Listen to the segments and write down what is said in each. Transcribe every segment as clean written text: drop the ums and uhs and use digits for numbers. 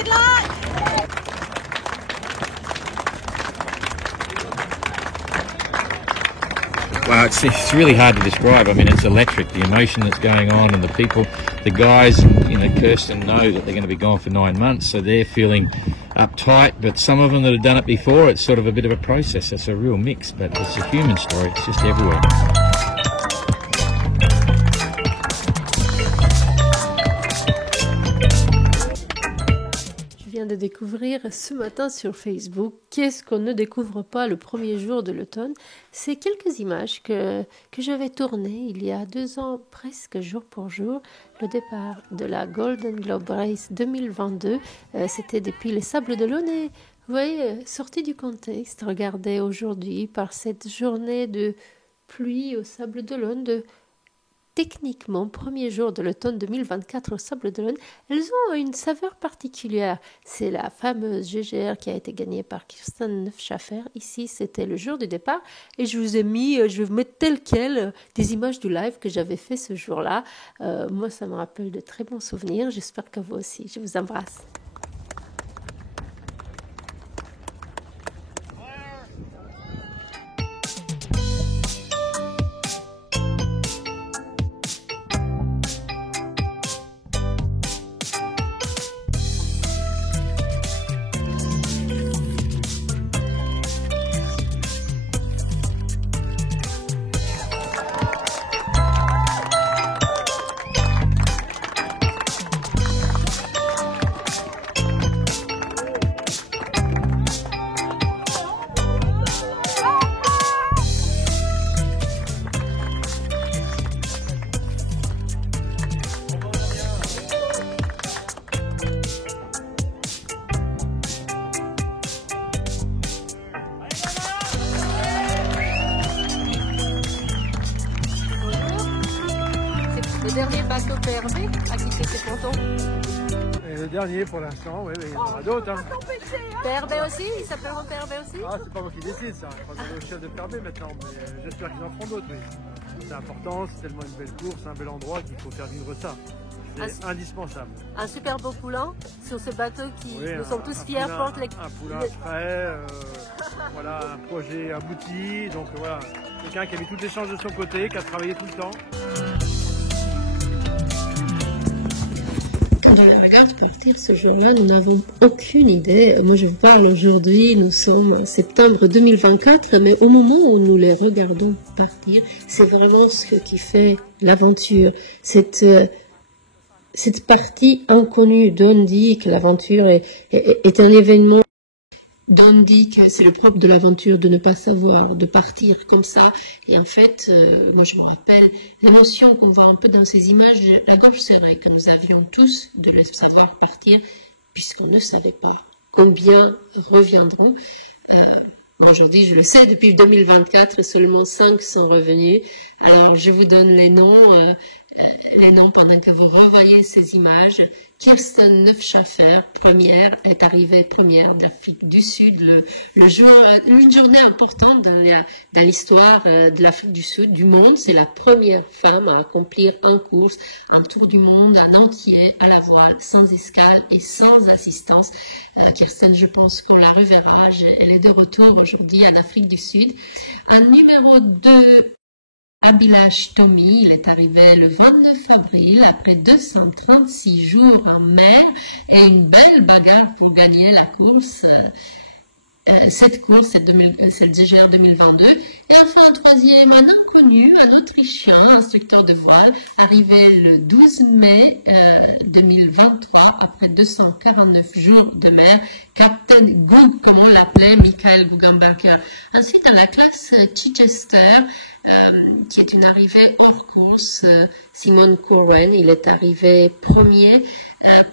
Good luck! Wow, it's really hard to describe. I mean, it's electric, the emotion that's going on, and the people, the guys, Kirsten know that they're going to be gone for 9 months, so they're feeling uptight, but some of them that have done it before, it's sort of a bit of a process. It's a real mix, but it's a human story. It's just everywhere. De découvrir ce matin sur Facebook. Qu'est-ce qu'on ne découvre pas le premier jour de l'automne? C'est quelques images que j'avais tournées il y a 2 ans, presque jour pour jour. Le départ de la Golden Globe Race 2022, c'était depuis les Sables d'Olonne et vous voyez, sorti du contexte, regardez aujourd'hui par cette journée de pluie aux Sables d'Olonne, techniquement, premier jour de l'automne 2024 au Sables d'Olonne, elles ont une saveur particulière. C'est la fameuse GGR qui a été gagnée par Kirsten Neufschafer. Ici, c'était le jour du départ. Et je vous ai mis, je vais vous mettre tel quel, des images du live que j'avais fait ce jour-là. Moi, ça me rappelle de très bons souvenirs. J'espère que vous aussi. Je vous embrasse. Le dernier bateau PRB a quitté ses pontons. Le dernier pour l'instant, oui, mais il y en aura d'autres. Hein. PRB aussi? Ils s'appelleront PRB aussi? Ah, c'est pas moi qui décide ça. C'est le chef de PRB maintenant. J'espère qu'ils en feront d'autres. C'est important, c'est tellement une belle course, un bel endroit qu'il faut faire vivre ça. C'est indispensable. Un super beau coulant sur ce bateau qui, oui, nous sommes tous fiers, porte les... Un poulain frais, voilà, un projet abouti. Donc voilà, quelqu'un qui a mis toutes les chances de son côté, qui a travaillé tout le temps. Quand on les regarde partir ce jour-là, nous n'avons aucune idée. Moi, je vous parle aujourd'hui, nous sommes en septembre 2024, mais au moment où nous les regardons partir, c'est vraiment ce qui fait l'aventure. Cette partie inconnue d'Ondi, que l'aventure est un événement. Don dit que c'est le propre de l'aventure de ne pas savoir, de partir comme ça. Et en fait, moi je me rappelle l'émotion qu'on voit un peu dans ces images, la gorge serrée que nous avions tous de le savoir partir, puisqu'on ne savait pas combien reviendront. Aujourd'hui, je le sais, depuis 2024, seulement 5 sont revenus. Alors, je vous donne les noms pendant que vous revoyez ces images. Kirsten Neufschafer, première, est arrivée première de l'Afrique du Sud, le jour, une journée importante dans l'histoire de l'Afrique du Sud, du monde. C'est la première femme à accomplir en course un tour du monde en entier, à la voile, sans escale et sans assistance. Kirsten, je pense qu'on la reverra. Elle est de retour aujourd'hui en Afrique du Sud. En numéro 2, Abhilash Tomi, il est arrivé le 29 avril après 236 jours en mer et une belle bagarre pour gagner la course. Cette course, c'est le GGR 2022. Et enfin, un troisième, un inconnu, un Autrichien, instructeur de voile, arrivé le 12 mai 2023, après 249 jours de mer, Captain Gug, comme on l'appelait, Michael Guggenberger. Ensuite, dans la classe Chichester, qui est une arrivée hors course, Simon Corwen, il est arrivé premier en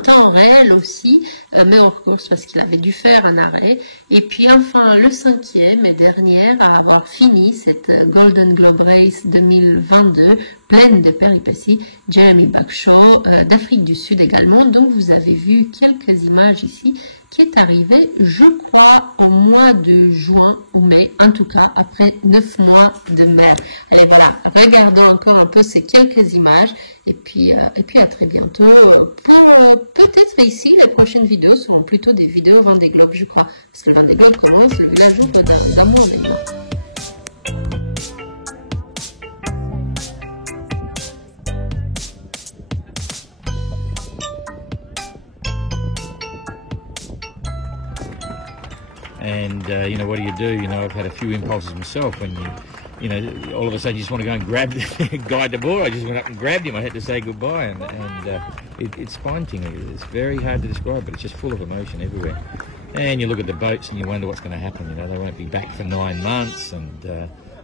temps réel aussi, mais hors course parce qu'il avait dû faire un arrêt. Et puis enfin le 5e et dernière à avoir fini cette Golden Globe Race 2022 pleine de péripéties, Jeremy Buckshaw d'Afrique du Sud également. Donc vous avez vu quelques images ici qui est arrivé, je crois, au mois de juin ou mai, en tout cas, après 9 mois de mer. Allez, voilà, regardons encore un peu ces quelques images, et puis à très bientôt. Pour peut-être ici, les prochaines vidéos seront plutôt des vidéos Vendée Globe, je crois, parce que le Vendée Globe commence, le village ouvre dans un mois maintenant. And, what do? I've had a few impulses myself when all of a sudden you just want to go and grab Guy Debord. I just went up and grabbed him. I had to say goodbye. And it's spine tingling. It's very hard to describe, but it's just full of emotion everywhere. And you look at the boats and you wonder what's going to happen. They won't be back for 9 months. And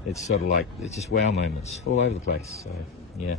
it's sort of like, it's just wow moments all over the place. So, yeah.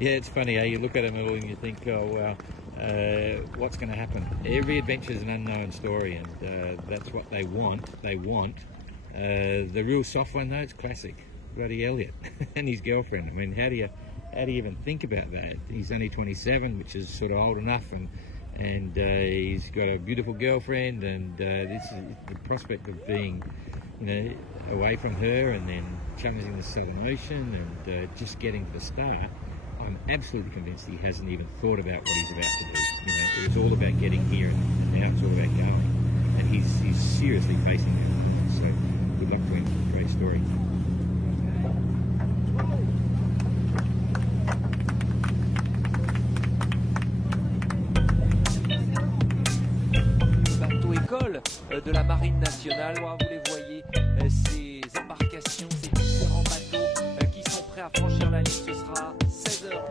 Yeah, it's funny, you look at them all and you think, oh, wow, what's going to happen? Every adventure is an unknown story, and that's what they want. The real soft one, though, it's classic. Bloody Elliot and his girlfriend. I mean, how do you even think about that? He's only 27, which is sort of old enough, and he's got a beautiful girlfriend, and this is the prospect of being, away from her and then challenging the Southern Ocean and just getting to the start. I'm absolutely convinced he hasn't even thought about what he's about to do. It was all about getting here, and now it's all about going. And he's seriously facing the unknown. So good luck to him. Great story. Bateau école de la Marine nationale. Vous les voyez, ces embarcations, ces différents bateaux qui sont prêts à franchir la ligne. Ce sera 16 heures.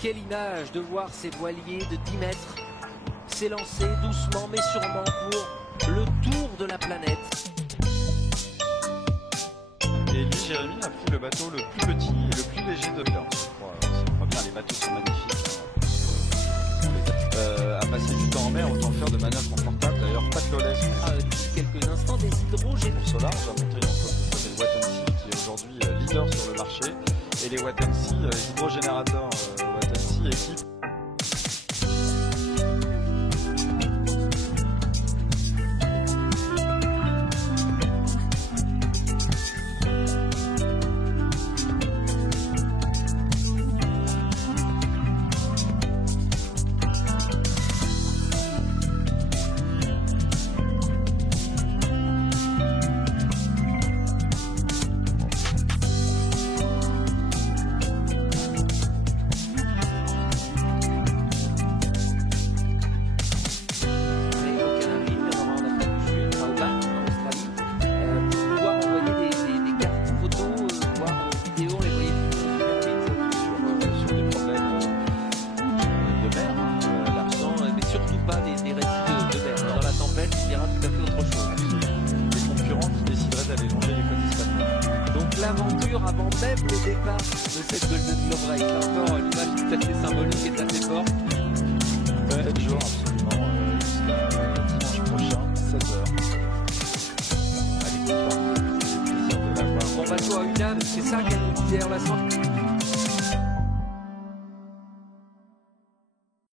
Quelle image de voir ces voiliers de 10 mètres s'élancer doucement mais sûrement pour le tour de la planète. Et lui, Jérémy, a pris le bateau le plus petit et le plus léger de Burn. On voit bien, les bateaux sont magnifiques. À passer du temps en mer, autant faire de manière confortable. D'ailleurs, pas de lolaise. Pour cela, on va monter une entreprise, les Watt&See, qui est aujourd'hui leader sur le marché, et les Watt&See, les hydrogénérateurs Watt&See équipent. Avant même le départ de cette Golden Globe Race. Là encore, l'image tout à fait symbolique est assez forte. 7 jours, absolument. Dimanche prochain, 16h. Bon bateau à une âme, c'est ça qu'elle nous disait,